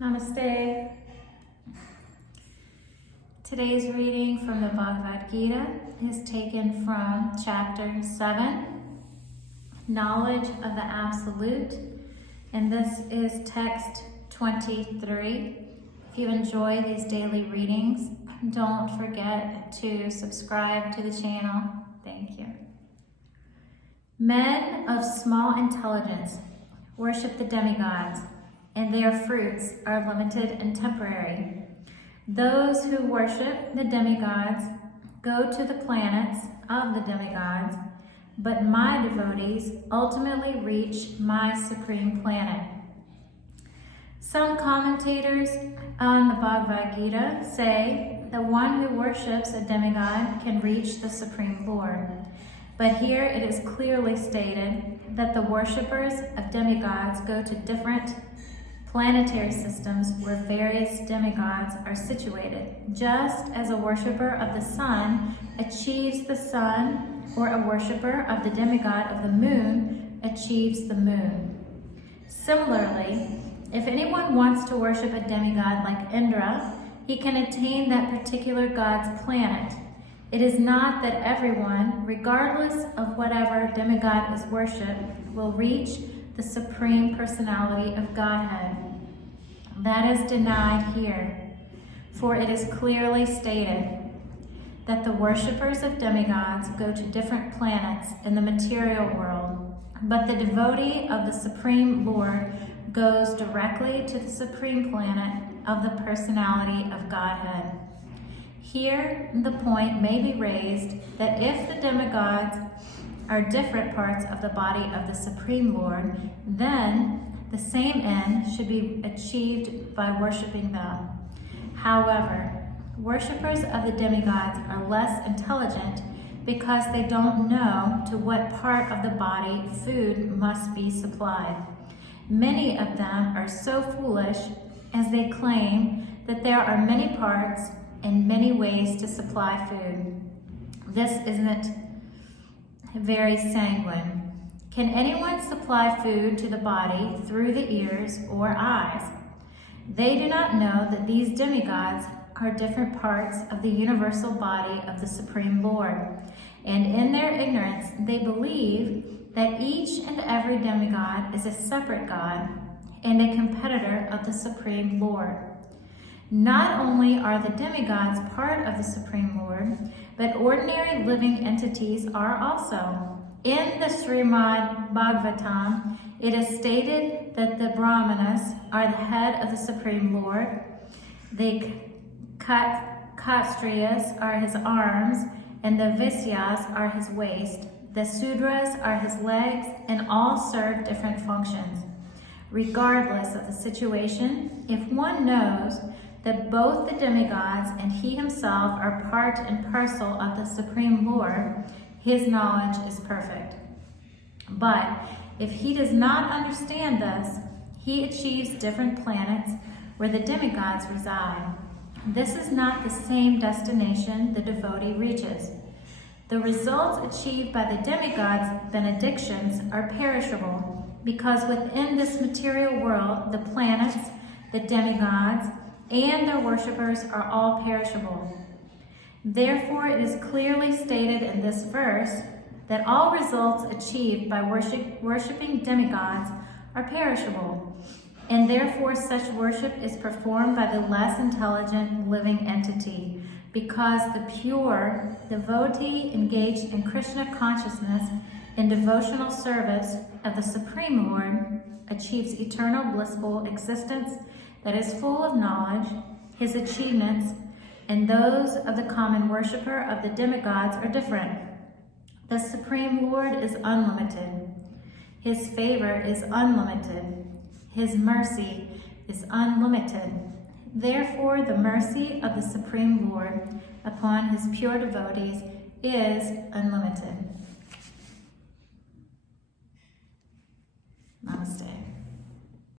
Namaste. Today's reading from the Bhagavad Gita is taken from chapter 7, Knowledge of the Absolute, and this is text 23. If you enjoy these daily readings, don't forget to subscribe to the channel. Thank you. Men of small intelligence worship the demigods, and their fruits are limited and temporary. Those who worship the demigods go to the planets of the demigods, but my devotees ultimately reach my supreme planet. Some commentators on the Bhagavad Gita say the one who worships a demigod can reach the Supreme Lord. But here it is clearly stated that the worshippers of demigods go to different planetary systems where various demigods are situated, just as a worshipper of the sun achieves the sun, or a worshipper of the demigod of the moon achieves the moon. Similarly, if anyone wants to worship a demigod like Indra, he can attain that particular god's planet. It is not that everyone, regardless of whatever demigod is worshipped, will reach the Supreme Personality of Godhead. That is denied here, for it is clearly stated that the worshippers of demigods go to different planets in the material world, but the devotee of the Supreme Lord goes directly to the Supreme Planet of the Personality of Godhead. Here, the point may be raised that if the demigods are different parts of the body of the Supreme Lord, then the same end should be achieved by worshiping them. However, worshippers of the demigods are less intelligent because they don't know to what part of the body food must be supplied. Many of them are so foolish as they claim that there are many parts and many ways to supply food. This isn't very sanguine. Can anyone supply food to the body through the ears or eyes? They do not know that these demigods are different parts of the universal body of the Supreme Lord, and in their ignorance they believe that each and every demigod is a separate god and a competitor of the Supreme Lord. Not only are the demigods part of the Supreme Lord, but ordinary living entities are also. In the Srimad Bhagavatam, it is stated that the Brahmanas are the head of the Supreme Lord, the Kshatriyas are his arms, and the Vaisyas are his waist. The Sudras are his legs, and all serve different functions. Regardless of the situation, if one knows that both the demigods and he himself are part and parcel of the Supreme Lord, his knowledge is perfect. But if he does not understand this, he achieves different planets where the demigods reside. This is not the same destination the devotee reaches. The results achieved by the demigods' benedictions are perishable, because within this material world, the planets, the demigods, and their worshippers are all perishable. Therefore, it is clearly stated in this verse that all results achieved by worshiping demigods are perishable, and therefore such worship is performed by the less intelligent living entity, because the pure devotee engaged in Krishna consciousness and devotional service of the Supreme Lord achieves eternal blissful existence that is full of knowledge. His achievements and those of the common worshipper of the demigods are different. The Supreme Lord is unlimited. His favor is unlimited. His mercy is unlimited. Therefore, the mercy of the Supreme Lord upon his pure devotees is unlimited. Namaste.